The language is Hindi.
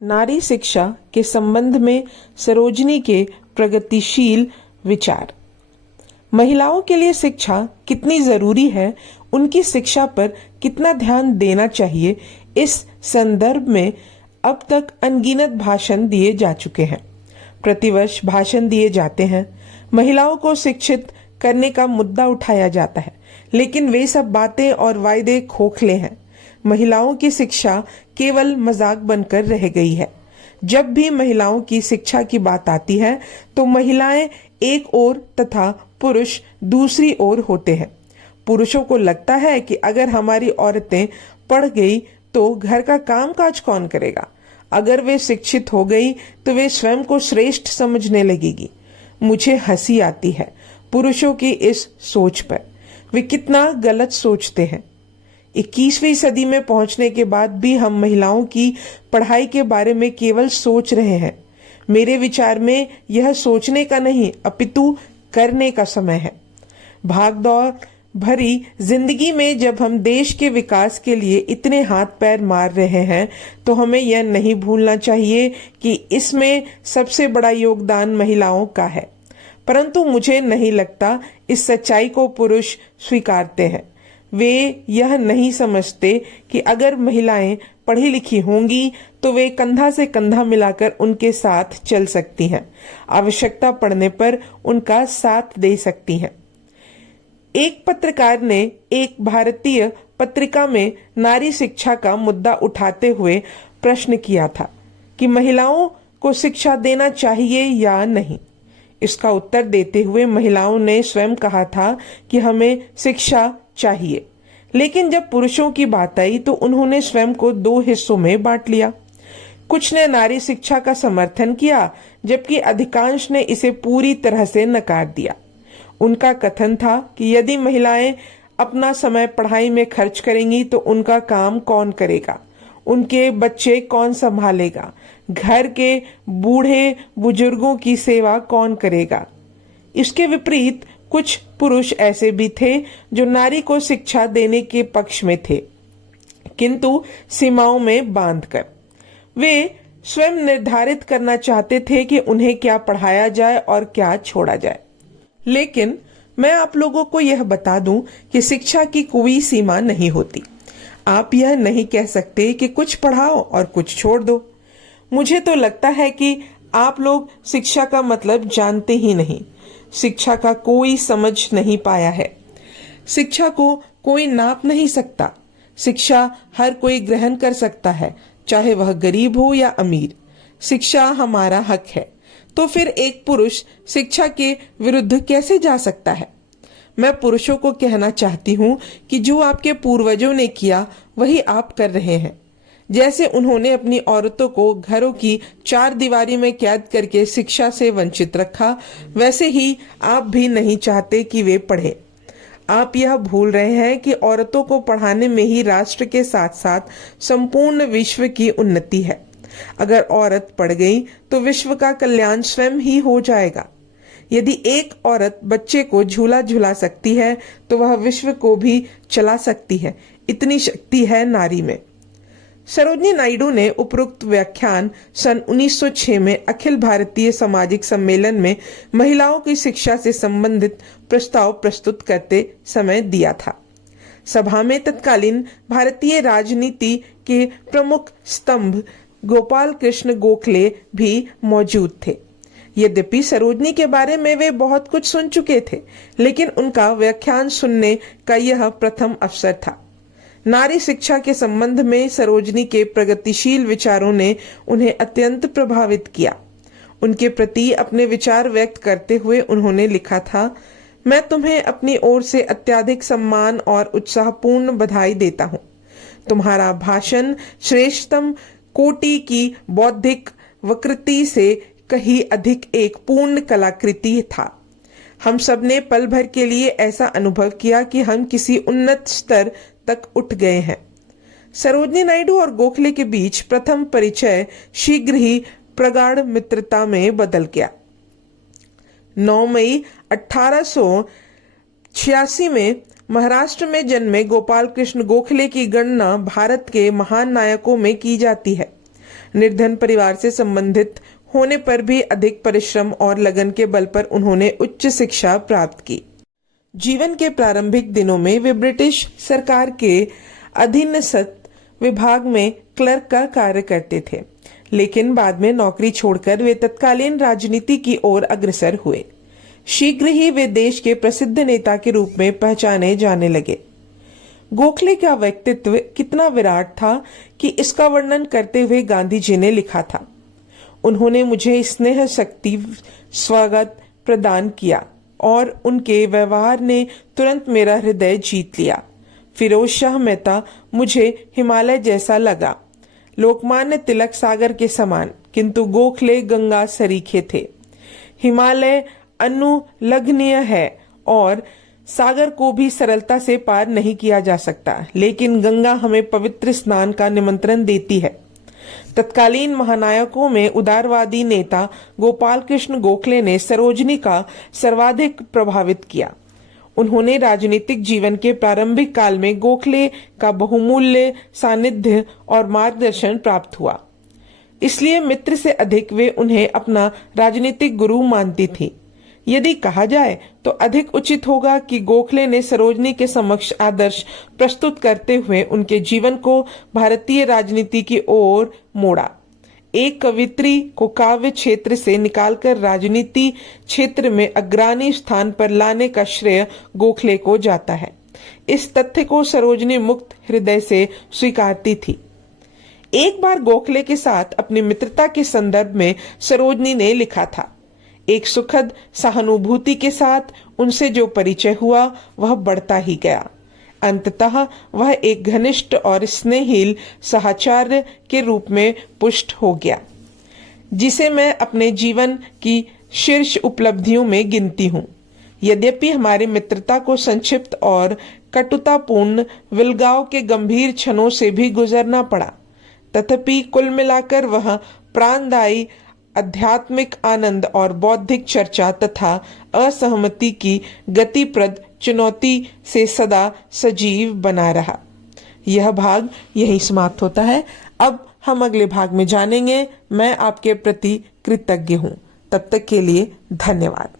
नारी शिक्षा के संबंध में सरोजनी के प्रगतिशील विचार। महिलाओं के लिए शिक्षा कितनी जरूरी है, उनकी शिक्षा पर कितना ध्यान देना चाहिए, इस संदर्भ में अब तक अनगिनत भाषण दिए जा चुके हैं। प्रतिवर्ष भाषण दिए जाते हैं, महिलाओं को शिक्षित करने का मुद्दा उठाया जाता है, लेकिन वे सब बातें और वायदे खोखले हैं। महिलाओं की शिक्षा केवल मजाक बनकर रह गई है। जब भी महिलाओं की शिक्षा की बात आती है तो महिलाएं एक ओर तथा पुरुष दूसरी ओर होते हैं। पुरुषों को लगता है कि अगर हमारी औरतें पढ़ गई तो घर का कामकाज कौन करेगा। अगर वे शिक्षित हो गई तो वे स्वयं को श्रेष्ठ समझने लगेगी। मुझे हंसी आती है पुरुषों की इस सोच पर। वे कितना गलत सोचते हैं। 21वीं सदी में पहुंचने के बाद भी हम महिलाओं की पढ़ाई के बारे में केवल सोच रहे हैं। मेरे विचार में यह सोचने का नहीं अपितु करने का समय है। भागदौड़ भरी जिंदगी में जब हम देश के विकास के लिए इतने हाथ पैर मार रहे हैं तो हमें यह नहीं भूलना चाहिए कि इसमें सबसे बड़ा योगदान महिलाओं का है। परंतु मुझे नहीं लगता इस सच्चाई को पुरुष स्वीकारते हैं। वे यह नहीं समझते कि अगर महिलाएं पढ़ी लिखी होंगी तो वे कंधा से कंधा मिलाकर उनके साथ चल सकती हैं, आवश्यकता पड़ने पर उनका साथ दे सकती हैं। एक पत्रकार ने एक भारतीय पत्रिका में नारी शिक्षा का मुद्दा उठाते हुए प्रश्न किया था कि महिलाओं को शिक्षा देना चाहिए या नहीं। इसका उत्तर देते हुए महिलाओं ने स्वयं कहा था कि हमें शिक्षा चाहिए, लेकिन जब पुरुषों की बात आई तो उन्होंने स्वयं को दो हिस्सों में बांट लिया। कुछ ने नारी शिक्षा का समर्थन किया जबकि अधिकांश ने इसे पूरी तरह से नकार दिया। उनका कथन था कि यदि महिलाएं अपना समय पढ़ाई में खर्च करेंगी तो उनका काम कौन करेगा, उनके बच्चे कौन संभालेगा, घर के बूढ़े बुजुर्गों की सेवा कौन करेगा। इसके विपरीत कुछ पुरुष ऐसे भी थे जो नारी को शिक्षा देने के पक्ष में थे, किंतु सीमाओं में बांधकर। वे स्वयं निर्धारित करना चाहते थे कि उन्हें क्या पढ़ाया जाए और क्या छोड़ा जाए। लेकिन मैं आप लोगों को यह बता दूं कि शिक्षा की कोई सीमा नहीं होती। आप यह नहीं कह सकते कि कुछ पढ़ाओ और कुछ छोड़ दो। मुझे तो लगता है कि आप लोग शिक्षा का मतलब जानते ही नहीं। शिक्षा का कोई समझ नहीं पाया है। शिक्षा को कोई नाप नहीं सकता। शिक्षा हर कोई ग्रहण कर सकता है, चाहे वह गरीब हो या अमीर। शिक्षा हमारा हक है। तो फिर एक पुरुष शिक्षा के विरुद्ध कैसे जा सकता है? मैं पुरुषों को कहना चाहती हूँ कि जो आपके पूर्वजों ने किया वही आप कर रहे हैं। जैसे उन्होंने अपनी औरतों को घरों की चार दीवारी में कैद करके शिक्षा से वंचित रखा, वैसे ही आप भी नहीं चाहते कि वे पढ़े। आप यह भूल रहे हैं कि औरतों को पढ़ाने में ही राष्ट्र के साथ साथ संपूर्ण विश्व की उन्नति है। अगर औरत पढ़ गई तो विश्व का कल्याण स्वयं ही हो जाएगा। यदि एक औरत बच्चे को झूला झुला सकती है तो वह विश्व को भी चला सकती है। इतनी शक्ति है नारी में। सरोजनी नायडू ने उपरोक्त व्याख्यान सन 1906 में अखिल भारतीय सामाजिक सम्मेलन में महिलाओं की शिक्षा से संबंधित प्रस्ताव प्रस्तुत करते समय दिया था। सभा में तत्कालीन भारतीय राजनीति के प्रमुख स्तंभ गोपाल कृष्ण गोखले भी मौजूद थे। यद्यपि सरोजनी के बारे में वे बहुत कुछ सुन चुके थे, लेकिन उनका व्याख्यान सुनने का यह प्रथम अवसर था। नारी शिक्षा के संबंध में सरोजनी के प्रगतिशील विचारों ने उन्हें अत्यंत प्रभावित किया। उनके प्रति अपने विचार व्यक्त करते हुए उन्होंने लिखा था, मैं तुम्हें अपनी ओर से अत्यधिक सम्मान और उत्साहपूर्ण बधाई देता हूँ। तुम्हारा भाषण श्रेष्ठतम कोटि की बौद्धिक वक्तृति से कहीं अधिक एक पूर्ण कलाकृति था। हम सब ने पल भर के लिए ऐसा अनुभव किया कि हम किसी उन्नत स्तर तक उठ गए हैं। सरोजनी नायडू और गोखले के बीच प्रथम परिचय शीघ्र ही प्रगाढ़ मित्रता में बदल गया। 9 मई 1886 में महाराष्ट्र में जन्मे गोपाल कृष्ण गोखले की गणना भारत के महान नायकों में की जाती है। निर्धन परिवार से संबंधित होने पर भी अधिक परिश्रम और लगन के बल पर उन्होंने उच्च शिक्षा प्राप्त की। जीवन के प्रारंभिक दिनों में वे ब्रिटिश सरकार के अधीनस्थ विभाग में क्लर्क का कार्य करते थे, लेकिन बाद में नौकरी छोड़कर वे तत्कालीन राजनीति की ओर अग्रसर हुए। शीघ्र ही वे देश के प्रसिद्ध नेता के रूप में पहचाने जाने लगे। गोखले का व्यक्तित्व कितना विराट था कि इसका वर्णन करते हुए गांधी जी ने लिखा था, उन्होंने मुझे स्नेह शक्ति स्वागत प्रदान किया और उनके व्यवहार ने तुरंत मेरा हृदय जीत लिया। फिरोज शाह मेहता मुझे हिमालय जैसा लगा, लोकमान्य तिलक सागर के समान, किंतु गोखले गंगा सरीखे थे। हिमालय अनुलंघनीय है और सागर को भी सरलता से पार नहीं किया जा सकता, लेकिन गंगा हमें पवित्र स्नान का निमंत्रण देती है। तत्कालीन महानायकों में उदारवादी नेता गोपाल कृष्ण गोखले ने सरोजनी का सर्वाधिक प्रभावित किया। उन्होंने राजनीतिक जीवन के प्रारंभिक काल में गोखले का बहुमूल्य सानिध्य और मार्गदर्शन प्राप्त हुआ, इसलिए मित्र से अधिक वे उन्हें अपना राजनीतिक गुरु मानती थी। यदि कहा जाए तो अधिक उचित होगा कि गोखले ने सरोजनी के समक्ष आदर्श प्रस्तुत करते हुए उनके जीवन को भारतीय राजनीति की ओर मोड़ा। एक कवित्री को काव्य क्षेत्र से निकालकर राजनीति क्षेत्र में अग्रणी स्थान पर लाने का श्रेय गोखले को जाता है। इस तथ्य को सरोजनी मुक्त हृदय से स्वीकारती थी। एक बार गोखले के साथ अपनी मित्रता के संदर्भ में सरोजनी ने लिखा था, एक सुखद सहानुभूति के साथ उनसे जो परिचय हुआ वह बढ़ता ही गया। अंततः वह एक घनिष्ठ और स्नेहिल साहचर्य के रूप में पुष्ट हो गया, जिसे मैं अपने जीवन की शीर्ष उपलब्धियों में गिनती हूँ। यद्यपि हमारी मित्रता को संक्षिप्त और कटुतापूर्ण विलगाव के गंभीर क्षणों से भी गुजरना पड़ा, तथापि कुल मिलाकर वह प्राणदायी आध्यात्मिक आनंद और बौद्धिक चर्चा तथा असहमति की गतिप्रद चुनौती से सदा सजीव बना रहा। यह भाग यहीं समाप्त होता है। अब हम अगले भाग में जानेंगे। मैं आपके प्रति कृतज्ञ हूँ। तब तक के लिए धन्यवाद।